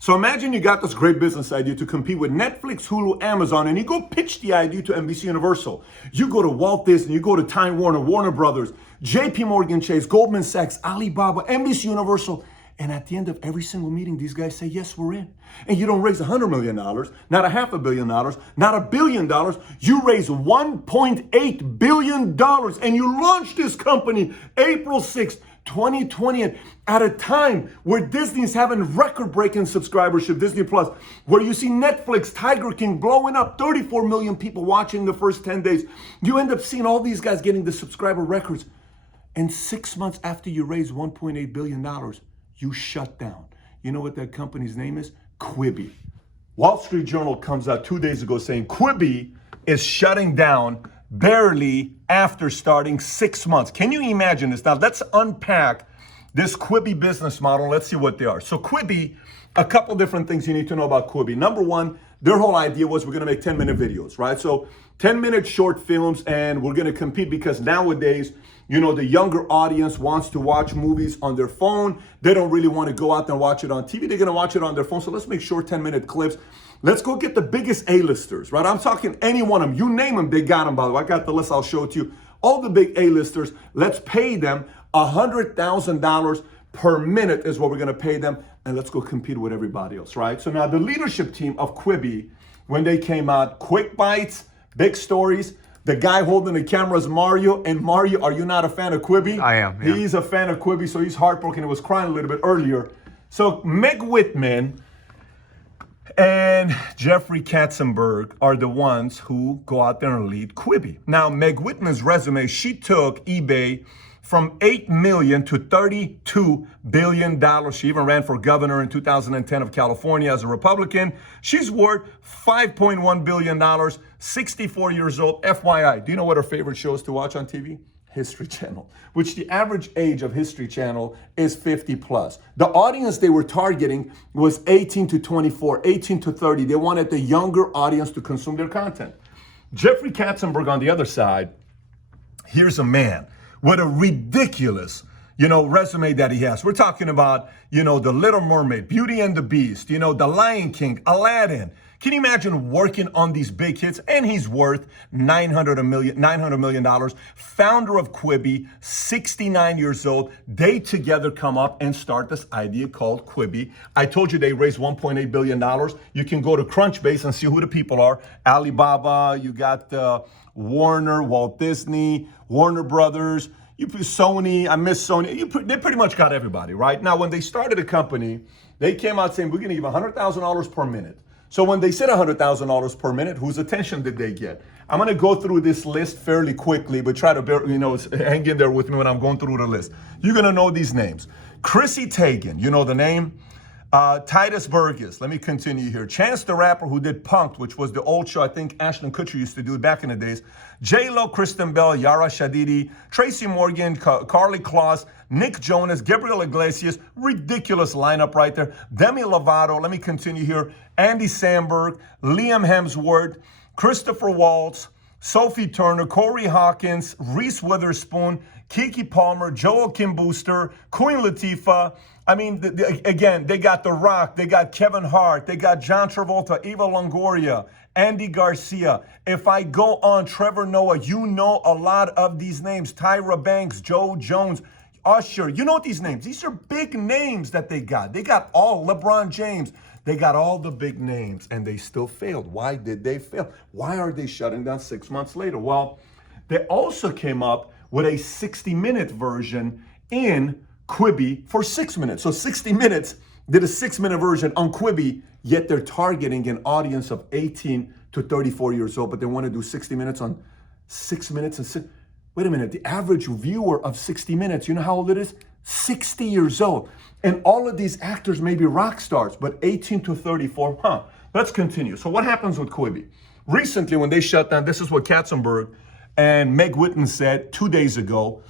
So imagine you got this great business idea to compete with Netflix, Hulu, Amazon, and you go pitch the idea to NBC Universal. You go to Walt Disney, you go to Time Warner, Warner Brothers, JP Morgan Chase, Goldman Sachs, Alibaba, NBC Universal. And at the end of every single meeting, these guys say, yes, we're in. And you don't raise $100 million, not a $500 million, not $1 billion. You raise $1.8 billion and you launch this company April 6th, 2020, at a time where Disney is having record-breaking subscribership, Disney Plus, where you see Netflix, Tiger King blowing up, 34 million people watching the first 10 days. You end up seeing all these guys getting the subscriber records. And 6 months after you raise $1.8 billion, you shut down. You know what that company's name is? Quibi. Wall Street Journal comes out 2 days ago saying Quibi is shutting down barely after starting 6 months. Can you imagine this? Now let's unpack this Quibi business model. Let's see what they are. So Quibi, a couple different things you need to know about Quibi. Number one, their whole idea was we're gonna make 10-minute videos, right? So 10-minute short films, and we're gonna compete because nowadays, you know, the younger audience wants to watch movies on their phone. They don't really want to go out and watch it on TV. They're going to watch it on their phone. So let's make short 10-minute clips. Let's go get the biggest A-listers, right? I'm talking any one of them. You name them, they got them, by the way. I got the list. I'll show it to you. All the big A-listers, let's pay them $100,000 per minute is what we're going to pay them. And let's go compete with everybody else, right? So now the leadership team of Quibi, when they came out, quick bites, big stories. The guy holding the camera is Mario. And Mario, are you not a fan of Quibi? I am, yeah. He's a fan of Quibi, so he's heartbroken. He was crying a little bit earlier. So Meg Whitman and Jeffrey Katzenberg are the ones who go out there and lead Quibi. Now, Meg Whitman's resume, she took eBay from $8 million to $32 billion. She even ran for governor in 2010 of California as a Republican. She's worth $5.1 billion, 64 years old. FYI, do you know what her favorite show is to watch on TV? History Channel, which the average age of History Channel is 50 plus. The audience they were targeting was 18 to 24, 18 to 30. They wanted the younger audience to consume their content. Jeffrey Katzenberg on the other side, here's a man with a ridiculous, resume that he has. We're talking about, The Little Mermaid, Beauty and the Beast, The Lion King, Aladdin. Can you imagine working on these big hits? And he's worth $900 million. Founder of Quibi, 69 years old. They together come up and start this idea called Quibi. I told you they raised $1.8 billion. You can go to Crunchbase and see who the people are. Alibaba, you got Warner, Walt Disney, Warner Brothers, Sony, I miss Sony. They pretty much got everybody, right? Now, when they started the company, they came out saying, we're gonna give $100,000 per minute. So when they said $100,000 per minute, whose attention did they get? I'm gonna go through this list fairly quickly, but try to hang in there with me when I'm going through the list. You're gonna know these names. Chrissy Teigen, you know the name? Titus Burgess, let me continue here. Chance the Rapper, who did Punk'd, which was the old show I think Ashton Kutcher used to do back in the days. J-Lo, Kristen Bell, Yara Shadidi, Tracy Morgan, Carly Kloss, Nick Jonas, Gabriel Iglesias, ridiculous lineup right there. Demi Lovato, let me continue here. Andy Samberg, Liam Hemsworth, Christopher Waltz, Sophie Turner, Corey Hawkins, Reese Witherspoon, Keke Palmer, Joel Kim Booster, Queen Latifah. I mean, again, they got The Rock, they got Kevin Hart, they got John Travolta, Eva Longoria, Andy Garcia. If I go on, Trevor Noah, you know a lot of these names. Tyra Banks, Joe Jones, Usher, you know these names. These are big names that they got. They got all LeBron James. They got all the big names and they still failed. Why did they fail? Why are they shutting down 6 months later? Well, they also came up with a 60-minute version in Quibi for 6 minutes. So 60 Minutes did a 6-minute version on Quibi, yet they're targeting an audience of 18 to 34 years old, but they want to do 60 minutes on 6 minutes. Wait a minute, the average viewer of 60 Minutes, you know how old it is? 60 years old. And all of these actors may be rock stars, but 18 to 34, Let's continue. So what happens with Quibi? Recently, when they shut down, this is what Katzenberg and Meg Whitman said 2 days ago.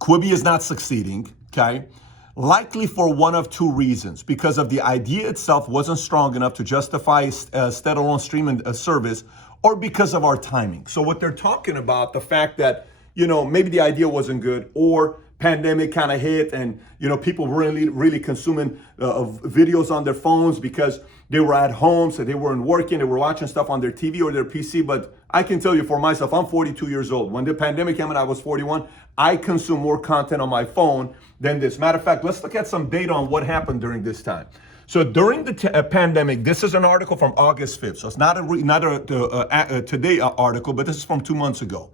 Quibi is not succeeding, okay? Likely for one of two reasons. Because of the idea itself wasn't strong enough to justify a standalone streaming service, or because of our timing. So what they're talking about, the fact that, maybe the idea wasn't good, or pandemic kind of hit, and people really consuming videos on their phones because they were at home, so they weren't working, they were watching stuff on their TV or their PC. But I can tell you for myself, I'm 42 years old. When the pandemic came and I was 41, I consume more content on my phone than this. Matter of fact, let's look at some data on what happened during this time. So during the pandemic, this is an article from August 5th. So it's not a today article, but this is from 2 months ago.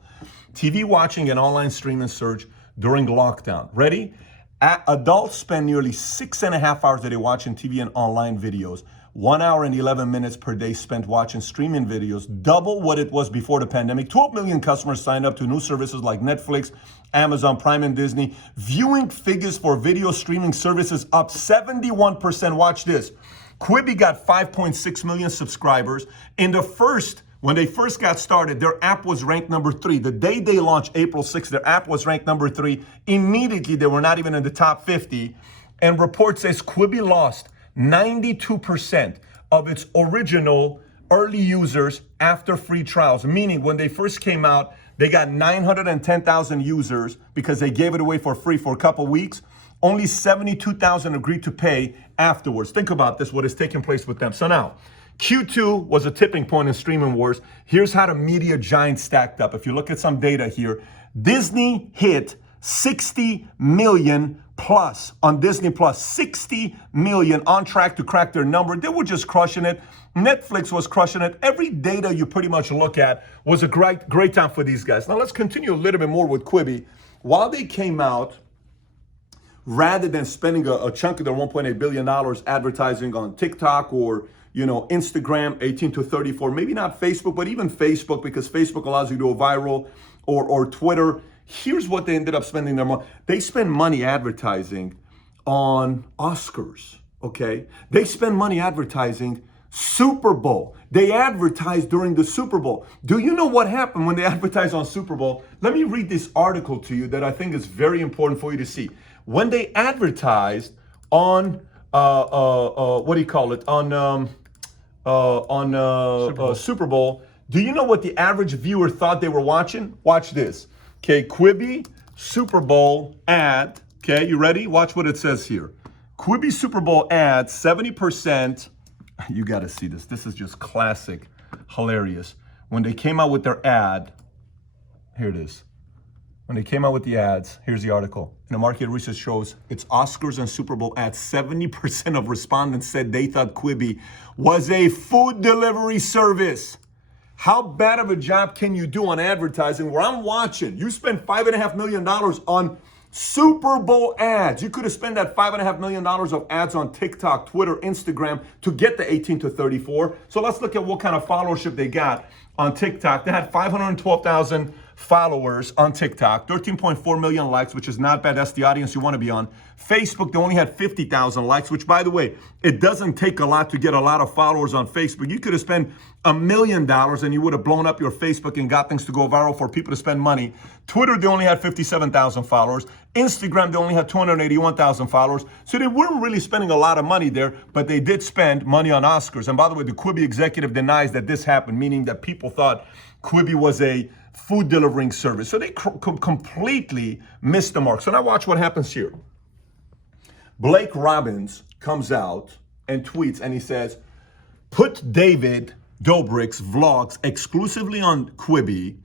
TV watching and online streaming surge during lockdown. Ready? Adults spend nearly 6.5 hours a day watching TV and online videos. 1 hour and 11 minutes per day spent watching streaming videos, double what it was before the pandemic. 12 million customers signed up to new services like Netflix, Amazon Prime, and Disney. Viewing figures for video streaming services up 71%. Watch this. Quibi got 5.6 million subscribers. When they first got started, their app was ranked number 3. The day they launched, April 6th, their app was ranked number 3. Immediately, they were not even in the top 50. And report says Quibi lost 92% of its original early users after free trials, meaning when they first came out, they got 910,000 users because they gave it away for free for a couple weeks. Only 72,000 agreed to pay afterwards. Think about this, what is taking place with them. So now, Q2 was a tipping point in streaming wars. Here's how the media giants stacked up. If you look at some data here, Disney hit 60 million plus on Disney Plus, 60 million, on track to crack their number. They were just crushing it. Netflix was crushing it. Every data you pretty much look at was a great time for these guys. Now let's continue a little bit more with Quibi. While they came out, rather than spending a chunk of their $1.8 billion advertising on TikTok or Instagram, 18 to 34, maybe not Facebook, but even Facebook, because Facebook allows you to go viral, or Twitter. Here's what they ended up spending their money. They spend money advertising on Oscars, okay? They spend money advertising Super Bowl. They advertised during the Super Bowl. Do you know what happened when they advertised on Super Bowl? Let me read this article to you that I think is very important for you to see. When they advertised on, Super Bowl, do you know what the average viewer thought they were watching? Watch this. Okay, Quibi Super Bowl ad. Okay, you ready? Watch what it says here. Quibi Super Bowl ad, 70%. You got to see this. This is just classic, hilarious. When they came out with their ad, here it is. When they came out with the ads, here's the article. And the market research shows it's Oscars and Super Bowl ads. 70% of respondents said they thought Quibi was a food delivery service. How bad of a job can you do on advertising where I'm watching? You spend $5.5 million on Super Bowl ads. You could have spent that $5.5 million of ads on TikTok, Twitter, Instagram to get the 18 to 34. So let's look at what kind of followership they got on TikTok. They had 512,000 followers on TikTok, 13.4 million likes, which is not bad. That's the audience you want to be on. Facebook, they only had 50,000 likes, which, by the way, it doesn't take a lot to get a lot of followers on Facebook. You could have spent $1 million and you would have blown up your Facebook and got things to go viral for people to spend money. Twitter, they only had 57,000 followers. Instagram, they only had 281,000 followers. So they weren't really spending a lot of money there, but they did spend money on Oscars. And by the way, the Quibi executive denies that this happened, meaning that people thought Quibi was a food delivering service. So they completely missed the mark. So now watch what happens here. Blake Robbins comes out and tweets and he says, put David Dobrik's vlogs exclusively on Quibi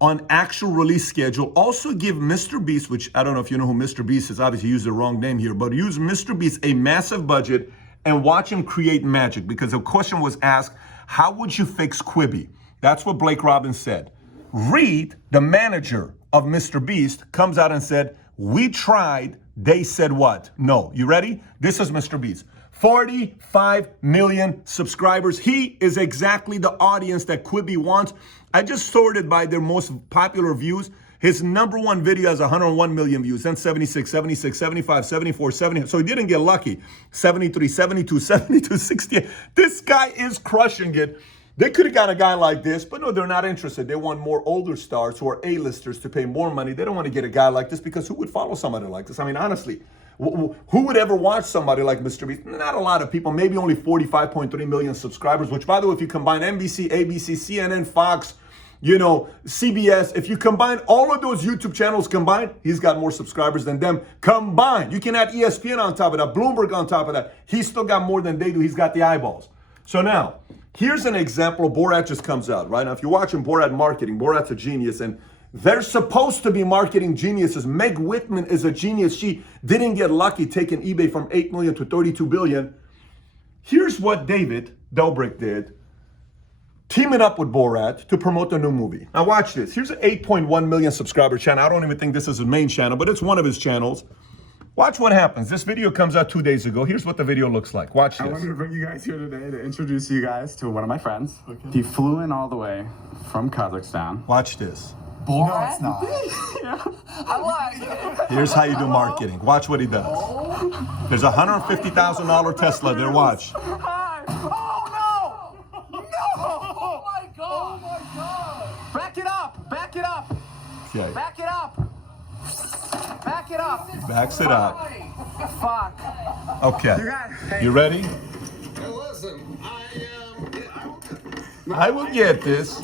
on actual release schedule. Also give Mr. Beast, which I don't know if you know who Mr. Beast is, obviously used the wrong name here, but use Mr. Beast a massive budget and watch him create magic. Because the question was asked, how would you fix Quibi? That's what Blake Robbins said. Reed, the manager of Mr. Beast, comes out and said, we tried, they said what? No. You ready? This is Mr. Beast. 45 million subscribers. He is exactly the audience that Quibi wants. I just sorted by their most popular views. His number one video has 101 million views, then 76, 76, 75, 74, 70. So he didn't get lucky. 73, 72, 72, 60. This guy is crushing it. They could have got a guy like this, but no, they're not interested. They want more older stars who are A-listers to pay more money. They don't want to get a guy like this because who would follow somebody like this? I mean, honestly, who would ever watch somebody like Mr. Beast? Not a lot of people, maybe only 45.3 million subscribers, which, by the way, if you combine NBC, ABC, CNN, Fox, CBS. If you combine all of those YouTube channels combined, he's got more subscribers than them combined. You can add ESPN on top of that, Bloomberg on top of that. He's still got more than they do. He's got the eyeballs. So now, here's an example. Borat just comes out, right? Now, if you're watching Borat marketing, Borat's a genius, and they're supposed to be marketing geniuses. Meg Whitman is a genius. She didn't get lucky taking eBay from 8 million to 32 billion. Here's what David Dobrik did, teaming up with Borat to promote the new movie. Now watch this. Here's an 8.1 million subscriber channel. I don't even think this is his main channel, but it's one of his channels. Watch what happens. This video comes out 2 days ago. Here's what the video looks like. Watch this. I wanted to bring you guys here today to introduce you guys to one of my friends. Okay. He flew in all the way from Kazakhstan. Watch this. Borat? No, it's not. Yeah. I lied. Here's how you do marketing. Watch what he does. There's a $150,000 Tesla there. Watch. Hi. Oh no! No! Oh my god! Oh my god! Back it up! Back it up! Okay. Back it up! Back it up! Backs it up. Fuck. Okay. You ready? Listen, I will get this.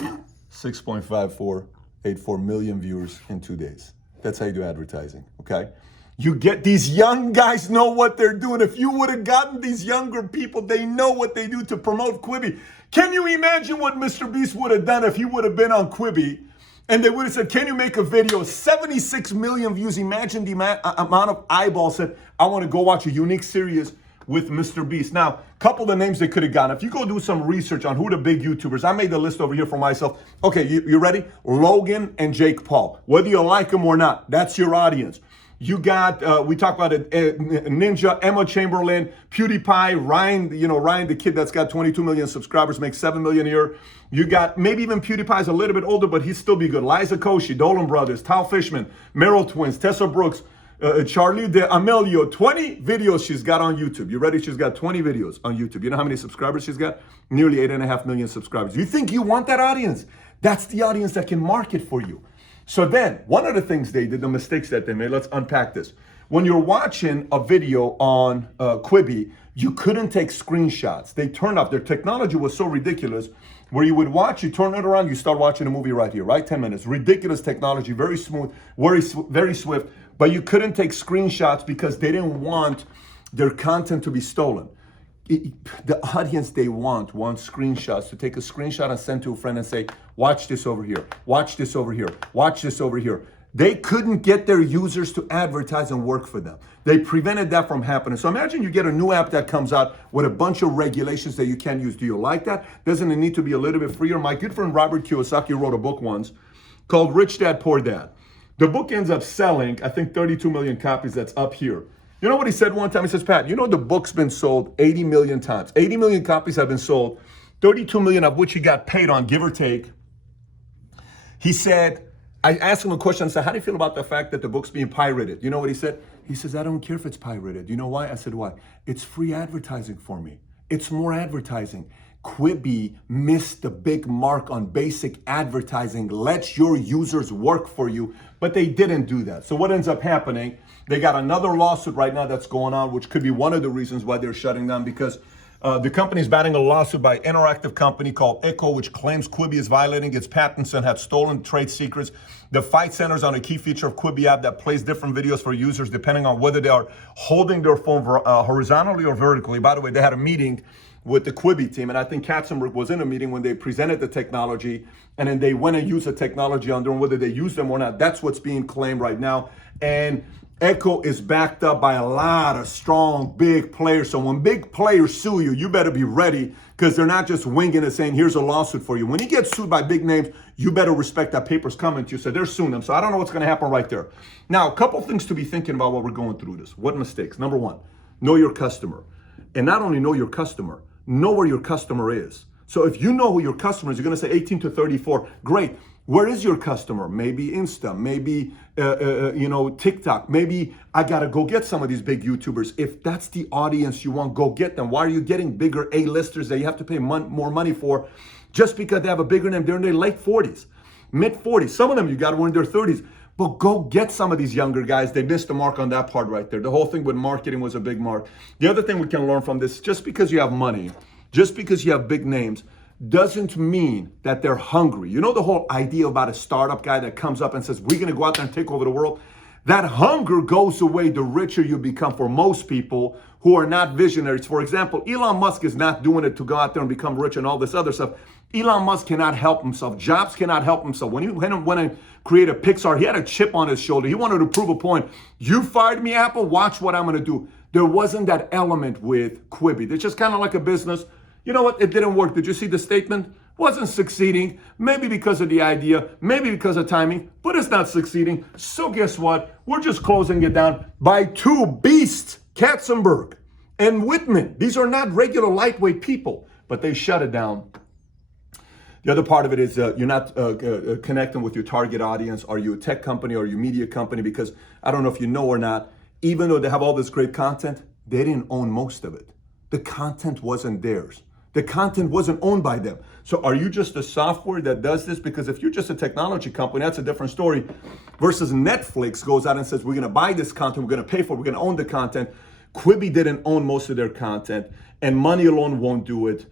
6.5484 million viewers in 2 days. That's how you do advertising, okay? You get these young guys know what they're doing. If you would have gotten these younger people, they know what they do to promote Quibi. Can you imagine what Mr. Beast would have done if he would have been on Quibi? And they would have said, can you make a video? 76 million views. Imagine the amount of eyeballs said, I want to go watch a unique series with Mr. Beast. Now, a couple of the names they could have gotten. If you go do some research on who the big YouTubers, I made the list over here for myself. Okay, you ready? Logan and Jake Paul. Whether you like them or not, that's your audience. You got, we talked about it, Ninja, Emma Chamberlain, PewDiePie, Ryan, the kid that's got 22 million subscribers, makes 7 million a year. You got, maybe even PewDiePie's a little bit older, but he'd still be good. Liza Koshy, Dolan Brothers, Tal Fishman, Merrill Twins, Tessa Brooks, Charlie D'Amelio, 20 videos she's got on YouTube. You ready? She's got 20 videos on YouTube. You know how many subscribers she's got? Nearly 8.5 million subscribers. You think you want that audience? That's the audience that can market for you. So then, one of the things they did, the mistakes that they made, let's unpack this. When you're watching a video on Quibi, you couldn't take screenshots. They turned off. Their technology was so ridiculous where you would watch, you turn it around, you start watching a movie right here, right? 10 minutes. Ridiculous technology, very smooth, very swift. But you couldn't take screenshots because they didn't want their content to be stolen. The audience they want screenshots, to take a screenshot and send to a friend and say, watch this over here, watch this over here, watch this over here. They couldn't get their users to advertise and work for them. They prevented that from happening. So imagine you get a new app that comes out with a bunch of regulations that you can't use. Do you like that? Doesn't it need to be a little bit freer? My good friend Robert Kiyosaki wrote a book once called Rich Dad, Poor Dad. The book ends up selling, I think, 32 million copies. That's up here. You know what he said one time? He says, Pat, you know the book's been sold 80 million times. 80 million copies have been sold, 32 million of which he got paid on, give or take. He said, I asked him a question. I said, how do you feel about the fact that the book's being pirated? You know what he said? He says, I don't care if it's pirated. You know why? I said, why? It's free advertising for me. It's more advertising. Quibi missed the big mark on basic advertising. Let your users work for you. But they didn't do that. So what ends up happening? They got another lawsuit right now that's going on, which could be one of the reasons why they're shutting down, because the company's batting a lawsuit by an interactive company called Echo, which claims Quibi is violating its patents and had stolen trade secrets. The fight centers on a key feature of Quibi app that plays different videos for users depending on whether they are holding their phone horizontally or vertically. By the way, they had a meeting with the Quibi team, and I think Katzenberg was in a meeting when they presented the technology, and then they went and used the technology on them, whether they use them or not. That's what's being claimed right now. And Echo is backed up by a lot of strong, big players. So when big players sue you, you better be ready, because they're not just winging it saying, here's a lawsuit for you. When you get sued by big names, you better respect that paper's coming to you. So they're suing them. So I don't know what's going to happen right there. Now, a couple things to be thinking about while we're going through this. What mistakes? Number one, know your customer. And not only know your customer, know where your customer is. So if you know who your customer is, you're going to say 18 to 34. Great. Where is your customer? Maybe Insta, maybe TikTok. Maybe I got to go get some of these big YouTubers. If that's the audience you want, go get them. Why are you getting bigger A-listers that you have to pay more money for just because they have a bigger name? They're in their late 40s, mid 40s. Some of them you got to in their 30s. But go get some of these younger guys. They missed the mark on that part right there. The whole thing with marketing was a big mark. The other thing we can learn from this, just because you have money, just because you have big names, doesn't mean that they're hungry. You know the whole idea about a startup guy that comes up and says, we're going to go out there and take over the world? That hunger goes away the richer you become for most people who are not visionaries. For example, Elon Musk is not doing it to go out there and become rich and all this other stuff. Elon Musk cannot help himself. Jobs cannot help himself. When he went and create a Pixar, he had a chip on his shoulder. He wanted to prove a point. You fired me, Apple, watch what I'm going to do. There wasn't that element with Quibi. It's just kind of like a business. You know what? It didn't work. Did you see the statement? Wasn't succeeding, maybe because of the idea, maybe because of timing, but it's not succeeding. So guess what? We're just closing it down by two beasts, Katzenberg and Whitman. These are not regular lightweight people, but they shut it down. The other part of it is you're not connecting with your target audience. Are you a tech company? Are you a media company? Because I don't know if you know or not, even though they have all this great content, they didn't own most of it. The content wasn't theirs. The content wasn't owned by them. So are you just a software that does this? Because if you're just a technology company, that's a different story. Versus Netflix goes out and says, we're going to buy this content, we're going to pay for it, we're going to own the content. Quibi didn't own most of their content, and money alone won't do it.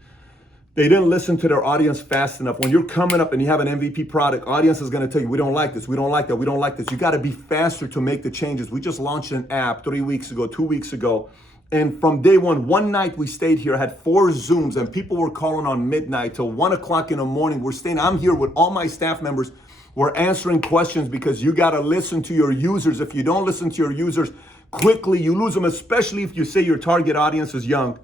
They didn't listen to their audience fast enough. When you're coming up and you have an MVP product, audience is going to tell you, we don't like this, we don't like that, we don't like this. You got to be faster to make the changes. We just launched an app 3 weeks ago, 2 weeks ago. And from day one night we stayed here, had 4 Zooms, and people were calling on midnight till 1 o'clock in the morning. I'm here with all my staff members. We're answering questions because you got to listen to your users. If you don't listen to your users, quickly you lose them, especially if you say your target audience is young.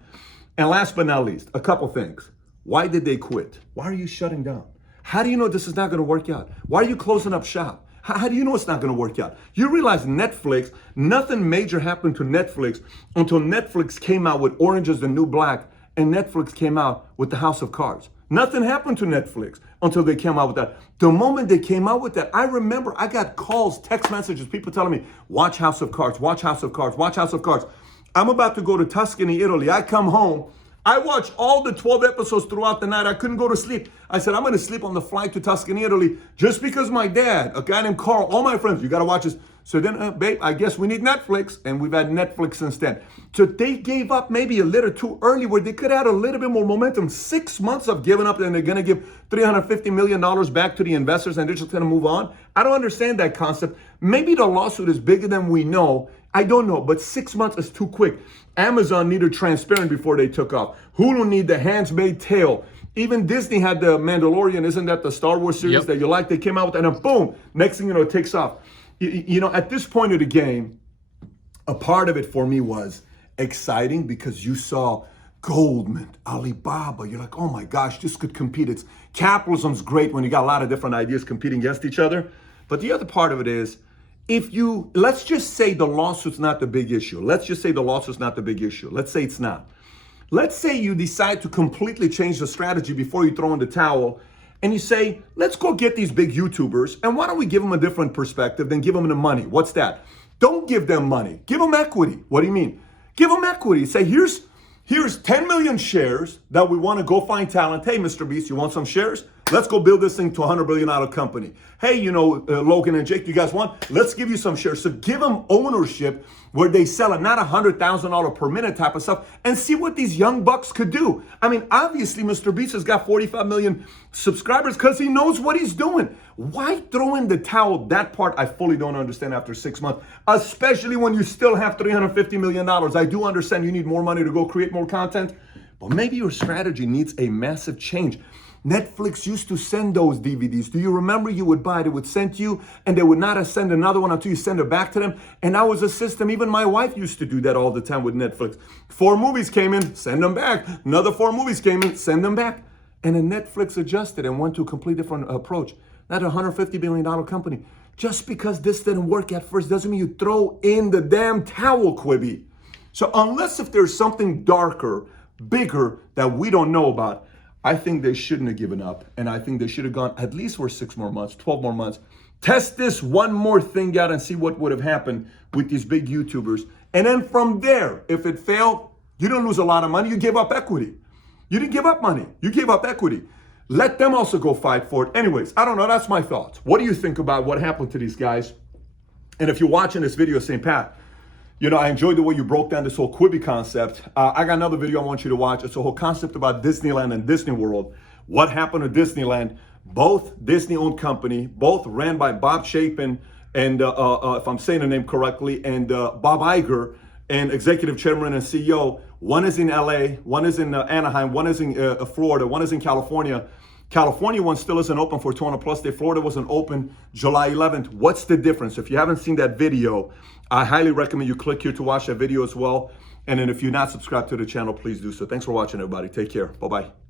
And last but not least, a couple things. Why did they quit? Why are you shutting down? How do you know this is not going to work out? Why are you closing up shop? How do you know it's not going to work out? You realize Netflix, nothing major happened to Netflix until Netflix came out with Orange is the New Black and Netflix came out with the House of Cards. Nothing happened to Netflix until they came out with that. The moment they came out with that, I remember I got calls, text messages, people telling me, watch House of Cards, watch House of Cards, watch House of Cards. I'm about to go to Tuscany, Italy. I come home. I watched all the 12 episodes throughout the night. I couldn't go to sleep. I said, I'm going to sleep on the flight to Tuscany, Italy, just because my dad, a guy named Carl, all my friends, you got to watch this. So then, babe, I guess we need Netflix. And we've had Netflix since then. So they gave up maybe a little too early where they could have had a little bit more momentum. 6 months of giving up, and they're going to give $350 million back to the investors and they're just going to move on. I don't understand that concept. Maybe the lawsuit is bigger than we know. I don't know, but 6 months is too quick. Amazon needed transparent before they took off. Hulu need the Handmaid's Tale. Even Disney had the Mandalorian. Isn't that the Star Wars series that you like? They came out with, and then boom, next thing you know, it takes off. You know, at this point of the game, a part of it for me was exciting because you saw Goldman, Alibaba. You're like, oh my gosh, this could compete. It's capitalism's great when you got a lot of different ideas competing against each other. But the other part of it is, let's just say the lawsuit's not the big issue. Let's just say the lawsuit's not the big issue. Let's say it's not. Let's say you decide to completely change the strategy before you throw in the towel and you say, let's go get these big YouTubers and why don't we give them a different perspective than give them the money? What's that? Don't give them money. Give them equity. What do you mean? Give them equity. Say, here's 10 million shares that we want to go find talent. Hey, Mr. Beast, you want some shares? Let's go build this thing to a $100 billion company. Hey, Logan and Jake, you guys want? Let's give you some shares. So give them ownership where they sell it, not $100,000 per minute type of stuff, and see what these young bucks could do. I mean, obviously, Mr. Beast has got 45 million subscribers because he knows what he's doing. Why throw in the towel? That part I fully don't understand after 6 months, especially when you still have $350 million. I do understand you need more money to go create more content, but maybe your strategy needs a massive change. Netflix used to send those DVDs. Do you remember? You would buy it, it would send to you, and they would not send another one until you send it back to them. And that was a system. Even my wife used to do that all the time with Netflix. 4 movies came in, send them back. Another 4 movies came in, send them back. And then Netflix adjusted and went to a completely different approach. Not a $150 billion company. Just because this didn't work at first doesn't mean you throw in the damn towel, Quibi. So unless if there's something darker, bigger that we don't know about, I think they shouldn't have given up. And I think they should have gone at least for 6 more months, 12 more months. Test this one more thing out and see what would have happened with these big YouTubers. And then from there, if it failed, you don't lose a lot of money. You gave up equity. You didn't give up money. You gave up equity. Let them also go fight for it. Anyways, I don't know. That's my thoughts. What do you think about what happened to these guys? And if you're watching this video, St. Pat, I enjoyed the way you broke down this whole Quibi concept. I got another video I want you to watch. It's a whole concept about Disneyland and Disney World. what happened to Disneyland. Both Disney-owned company, both ran by Bob Chapin and, if I'm saying the name correctly, and Bob Iger, and executive chairman and CEO. One is in LA, one is in Anaheim, one is in Florida, one is in California. California one still isn't open for 200 plus day. Florida wasn't open July 11th. What's the difference? If you haven't seen that video, I highly recommend you click here to watch that video as well. And then if you're not subscribed to the channel, please do so. Thanks for watching, everybody. Take care. Bye-bye.